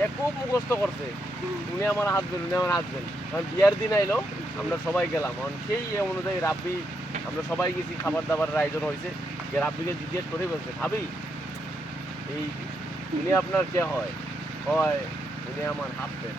এ খুব মুখস্থ করছে, উনি আমার হাসবেন, উনি আমার হাসবেন। কারণ বিয়ার দিন আইলো, আমরা সবাই গেলাম। কারণ সেই অনুযায়ী রাব্বি, আমরা সবাই গেছি, খাবার দাবারের আয়োজন হয়েছে। যে রাব্বিকে জিজ্ঞেস করে বলছে, ভাবি এই উনি আপনার কে হয়? হয় উনি আমার হাসবেন।